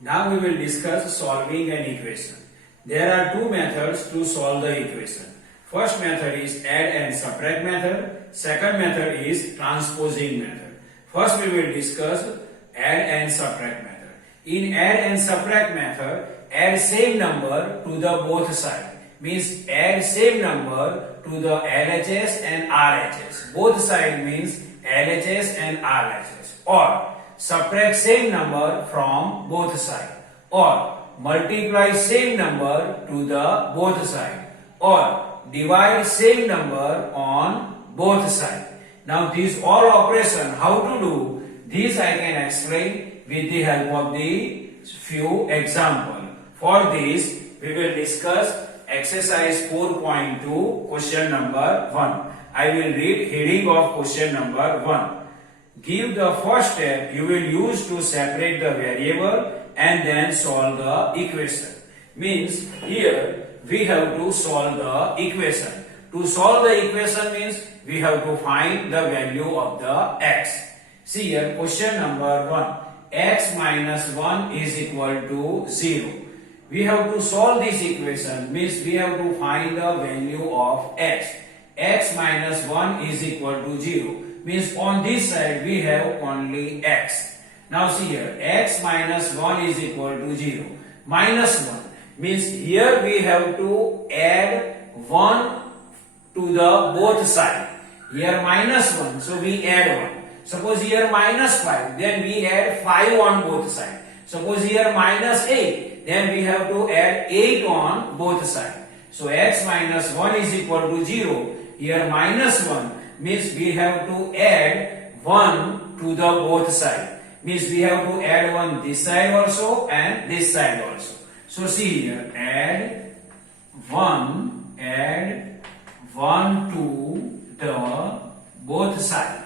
Now we will discuss solving an equation. There are two methods to solve the equation. First method is add and subtract method. Second method is transposing method. First we will discuss add and subtract method. In add and subtract method, add same number to the both side. Means add same number to the LHS and RHS. Both side means LHS and RHS. Or subtract same number from both side, or multiply same number to the both side, or divide same number on both side. Now these all operation, how to do these I can explain with the help of the few example. For this we will discuss exercise 4.2 question number 1. I will read heading of question number 1. Give the first step you will use to separate the variable and then solve the equation. Means here we have to solve the equation. To solve the equation means we have to find the value of the x. See here question number 1. X minus 1 is equal to 0. We have to solve this equation means we have to find the value of x. X minus 1 is equal to 0. Means on this side we have only x. Now see here, x minus 1 is equal to 0. Minus 1 means here we have to add 1 to the both side. Here minus 1, so we add 1. Suppose here minus 5, then we add 5 on both side. Suppose here minus 8, then we have to add 8 on both side. So x minus 1 is equal to 0. Here minus 1 means we have to add 1 to the both side. Means we have to add 1 this side also and this side also. So see here, add 1 to the both side.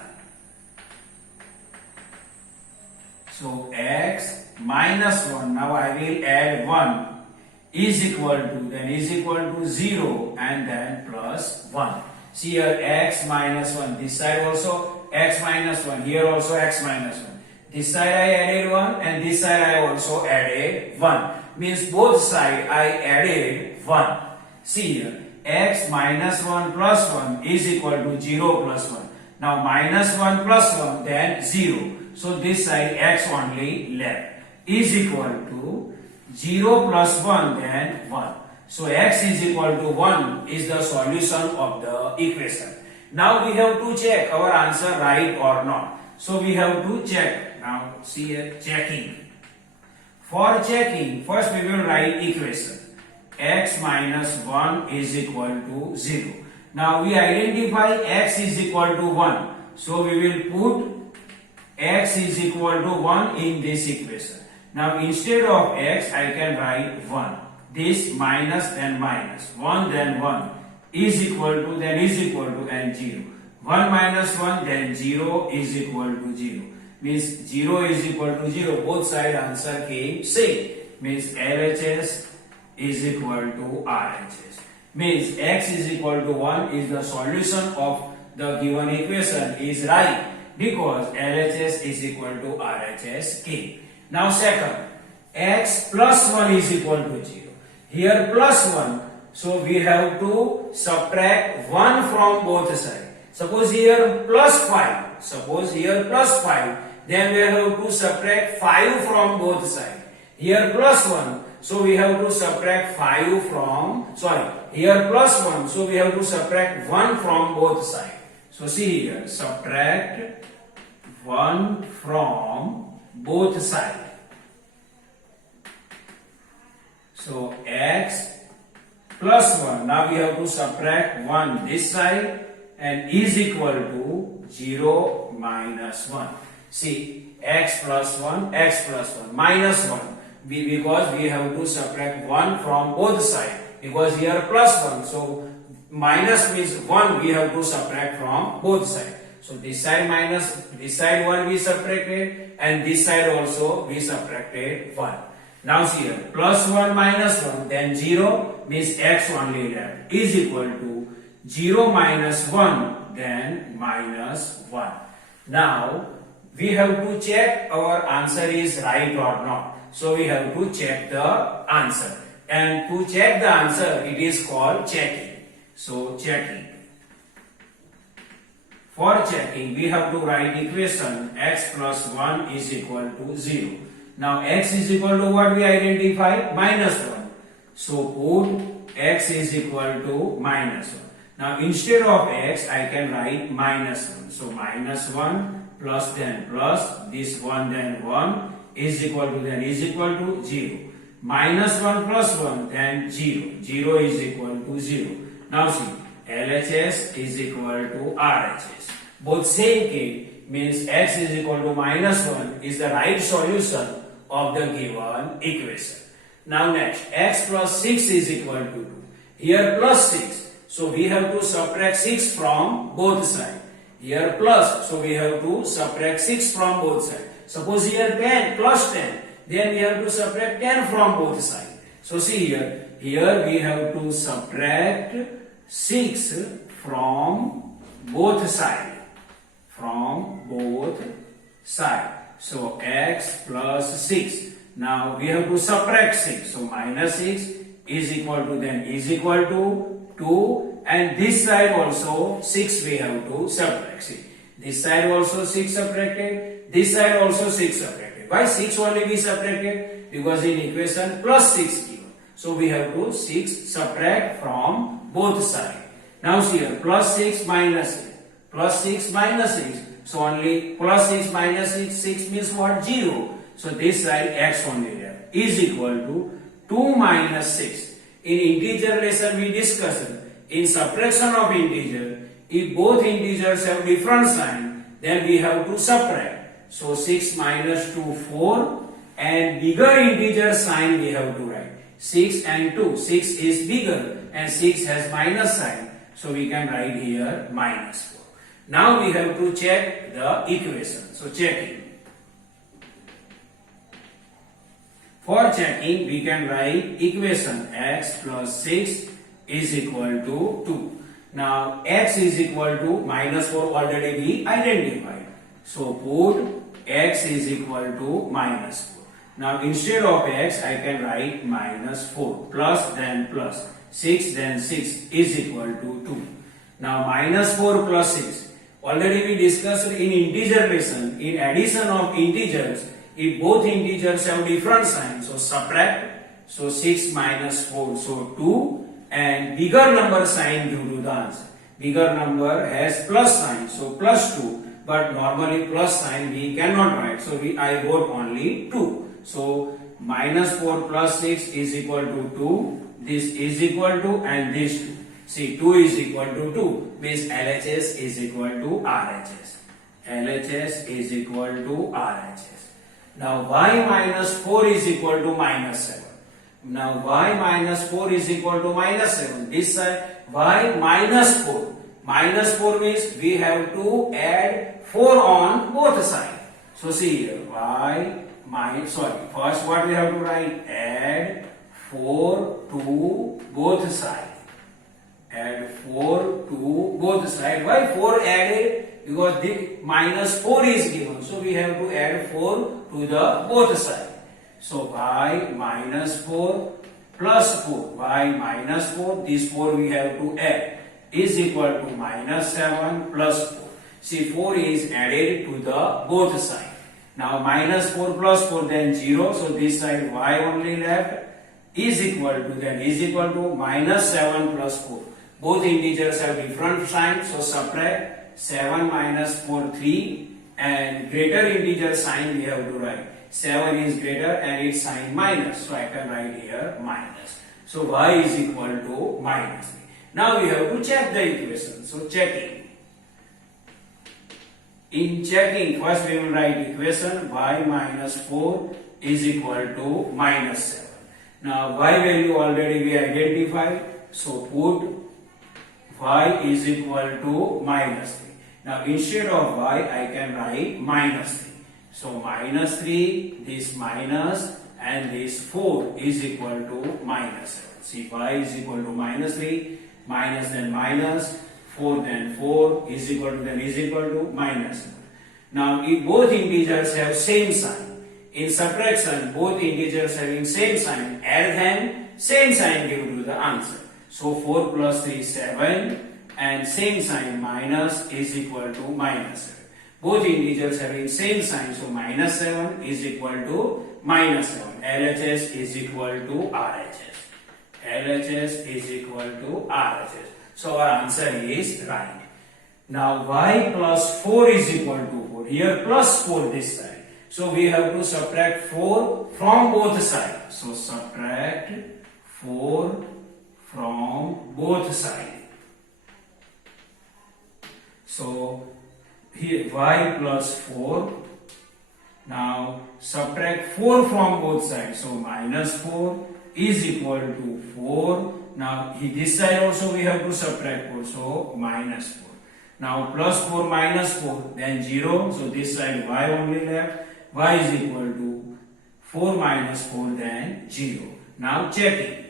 So x minus 1, now I will add 1 is equal to 0 and then plus 1. See here x minus 1, this side also x minus 1, here also x minus 1. This side I added 1 and this side I also added 1. Means both side I added 1. See here, x minus 1 plus 1 is equal to 0 plus 1. Now minus 1 plus 1 then 0. So this side x only left is equal to 0 plus 1 then 1. So x is equal to 1 is the solution of the equation. Now we have to check our answer right or not. So we have to check. Now see here, checking. For checking, first we will write equation. X minus 1 is equal to 0. Now we identify x is equal to 1. So we will put x is equal to 1 in this equation. Now instead of x I can write 1. This minus then minus, 1 then 1 is equal to and 0. 1 minus 1 then 0 is equal to 0. Means 0 is equal to 0. Both side answer came same. Means LHS is equal to RHS. Means x is equal to 1 is the solution of the given equation is right because LHS is equal to RHS came. Now second, x plus 1 is equal to 0. Here plus 1, so we have to subtract 1 from both sides. Suppose here plus 5, then we have to subtract 5 from both sides. Here plus 1, so we have to subtract 5 from, here plus 1, so we have to subtract 1 from both sides. So see here, subtract 1 from both sides. So x plus 1, now we have to subtract 1 this side and is equal to 0 minus 1. See, x plus 1 minus 1 because we have to subtract 1 from both sides because here plus 1. So minus means 1 we have to subtract from both sides. So this side minus, this side 1 we subtracted and this side also we subtracted 1. Now see here, plus 1 minus 1 then 0 means x only left is equal to 0 minus 1 then minus 1. Now we have to check our answer is right or not. So we have to check the answer. And to check the answer, it is called checking. So checking. For checking, we have to write equation x plus 1 is equal to 0. Now x is equal to what we identify? Minus 1. So put x is equal to minus 1. Now instead of x, I can write minus 1. So minus 1 plus then plus, this 1 then 1 is equal to then is equal to 0. Minus 1 plus 1 then 0. 0 is equal to 0. Now see, LHS is equal to RHS. Both same case means x is equal to minus 1 is the right solution of the given equation. Now next, x plus 6 is equal to 2. Here plus 6. So we have to subtract 6 from both sides. Here plus, so we have to subtract 6 from both sides. Suppose here 10 plus 10. Then we have to subtract 10 from both sides. So see here we have to subtract 6 from both sides. From both sides. So x plus 6. Now we have to subtract 6. So minus 6 is equal to then is equal to 2. And this side also 6 we have to subtract. See, this side also 6 subtracted. This side also 6 subtracted. Why 6 only we subtracted? Because in equation plus 6 given. So we have to 6 subtract from both sides. Now see here, plus 6 minus 6. Plus 6 minus 6. So only plus 6 minus 6. 6 means what? 0. So this side x only there is equal to 2 minus 6. In integer lesson we discussed, in subtraction of integer, if both integers have different sign, then we have to subtract. So 6 minus 2, 4, and bigger integer sign we have to write. 6 and 2. 6 is bigger and 6 has minus sign. So we can write here minus 4. Now we have to check the equation. So checking. For checking, we can write equation x plus 6 is equal to 2. Now x is equal to minus 4 already we identified. So put x is equal to minus 4. Now instead of x, I can write minus 4 plus then plus 6 then 6 is equal to 2. Now minus 4 plus 6. Already we discussed in integer lesson, in addition of integers, if both integers have different signs, so subtract, so 6 minus 4, so 2, and bigger number sign due to the answer. Bigger number has plus sign, so plus 2, but normally plus sign we cannot write, so I wrote only 2. So minus 4 plus 6 is equal to 2, this is equal to, and this 2. See, 2 is equal to 2, means LHS is equal to RHS. LHS is equal to RHS. Now y minus 4 is equal to minus 7. Now y minus 4 is equal to minus 7. This side y minus 4. Minus 4 means we have to add 4 on both sides. So see here, first what we have to write? Add 4 to both sides. Add 4 to both sides. Why 4 added? Because the minus 4 is given. So we have to add 4 to the both sides. So y minus 4 plus 4. Y minus 4, this 4 we have to add, is equal to minus 7 plus 4. See, 4 is added to the both sides. Now minus 4 plus 4 then 0. So this side y only left is equal to minus 7 plus 4. Both integers have different signs, so subtract 7 minus 4, 3, and greater integer sign we have to write. 7 is greater and its sign minus, so I can write here minus. So y is equal to minus 3. Now we have to check the equation. So checking. In checking, first we will write equation y minus 4 is equal to minus 7. Now y value already we identified, so put y is equal to minus 3. Now instead of y, I can write minus 3. So minus 3, this minus, and this 4 is equal to minus 7. See, y is equal to minus 3, minus then minus, 4 then 4 is equal to minus 7. Now if both integers have same sign, in subtraction, both integers having same sign, add them, same sign give you the answer. So 4 plus 3 is 7 and same sign minus is equal to minus 7. Both integers having same sign, so minus 7 is equal to minus 7. LHS is equal to RHS. LHS is equal to RHS. So our answer is right. Now y plus 4 is equal to 4. Here plus 4 this side. So we have to subtract 4 from both sides. So subtract 4 from both sides. So here y plus 4. Now subtract 4 from both sides. So minus 4 is equal to 4. Now this side also we have to subtract 4. So minus 4. Now plus 4 minus 4 then 0. So this side y only left. Y is equal to 4 minus 4 then 0. Now checking.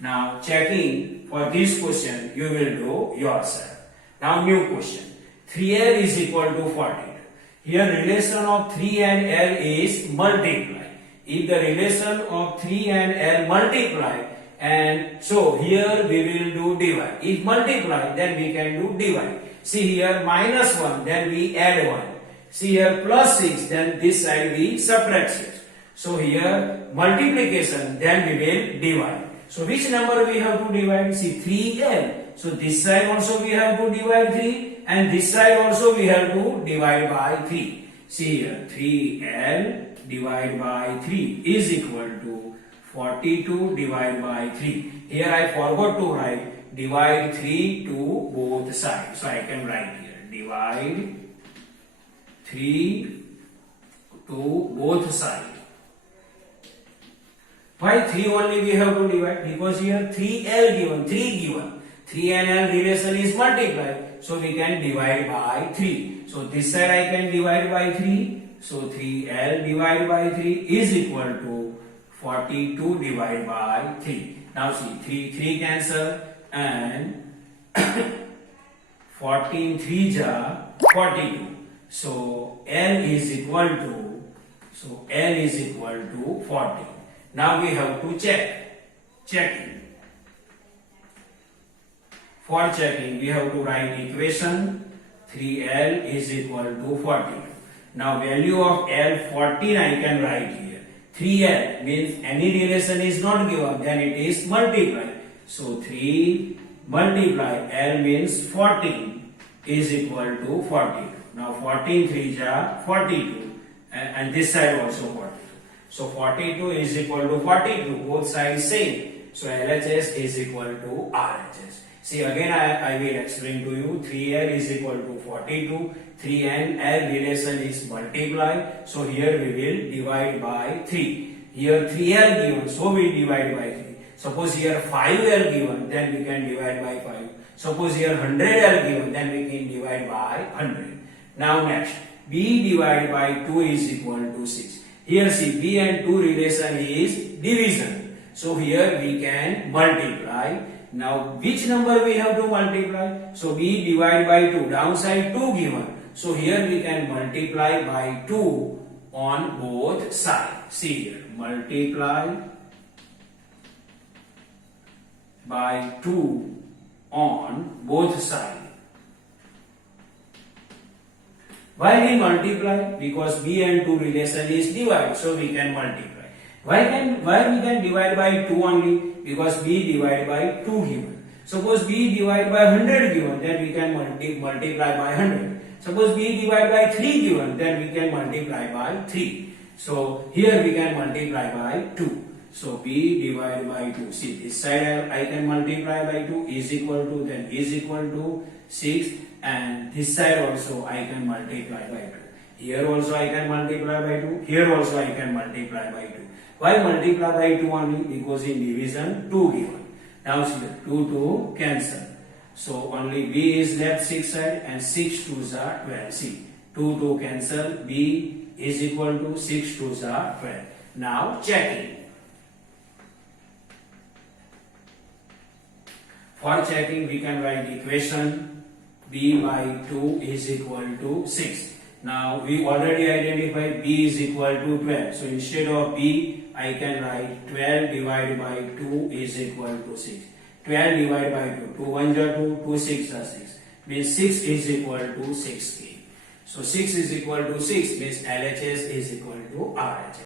Now checking for this question you will do yourself. Now new question. 3L is equal to 42. Here relation of 3 and L is multiply. If the relation of 3 and L multiply, and so here we will do divide. If multiply, then we can do divide. See here minus 1, then we add 1. See here plus 6, then this side we subtract 6. So here multiplication, then we will divide. So which number we have to divide? See 3L. So this side also we have to divide 3 and this side also we have to divide by 3. See here 3L divided by 3 is equal to 42 divided by 3. Here I forgot to write divide 3 to both sides. So I can write here divide 3 to both sides. Why 3 only we have to divide? Because here 3L given, 3 given. 3 and L relation is multiplied. So we can divide by 3. So this side I can divide by 3. So 3L divided by 3 is equal to 42 divided by 3. Now see 3 cancel and 14 3 are 42. So L is equal to 40. Now we have to checking. For checking we have to write equation 3L is equal to 42. Now value of L 14 I can write here. 3L means any relation is not given, then it is multiplied. So 3 multiply L means 14 is equal to 42. Now 14 3 are 42 and this side also 42. So 42 is equal to 42, both sides same. So LHS is equal to RHS. See again I will explain to you. 3L is equal to 42. 3 and L relation is multiply. So here we will divide by 3. Here 3L given, so we divide by 3. Suppose here 5L given, then we can divide by 5. Suppose here 100L given, then we can divide by 100. Now next, B divided by 2 is equal to 6. Here see B and 2 relation is division. So here we can multiply. Now which number we have to multiply? So B divided by 2, downside 2 given. So here we can multiply by 2 on both sides. See here, multiply by 2 on both sides. Why we multiply? Because B and 2 relation is divide, so we can multiply. Why we can divide by 2 only? Because B divided by 2 given. Suppose B divided by 100 given, then we can multiply by 100. Suppose B divided by 3 given, then we can multiply by 3. So here we can multiply by 2. So B divided by 2. See this side I can multiply by 2 is equal to, then is equal to 6, and this side also I can multiply by 2. Here also I can multiply by 2. Here also I can multiply by 2. Why multiply by 2 only? Because in division 2 given. Now see 2 cancel. So only B is left 6 side and 6 2s are 12. See 2 cancel. B is equal to 6 2s are 12. Now checking. For checking we can write equation B by 2 is equal to 6. Now we already identified B is equal to 12. So instead of B, I can write 12 divided by 2 is equal to 6. 12 divided by 2. 2 1 are 2, 2 6 are 6. Means 6 is equal to 6K. So 6 is equal to 6 means LHS is equal to RHS.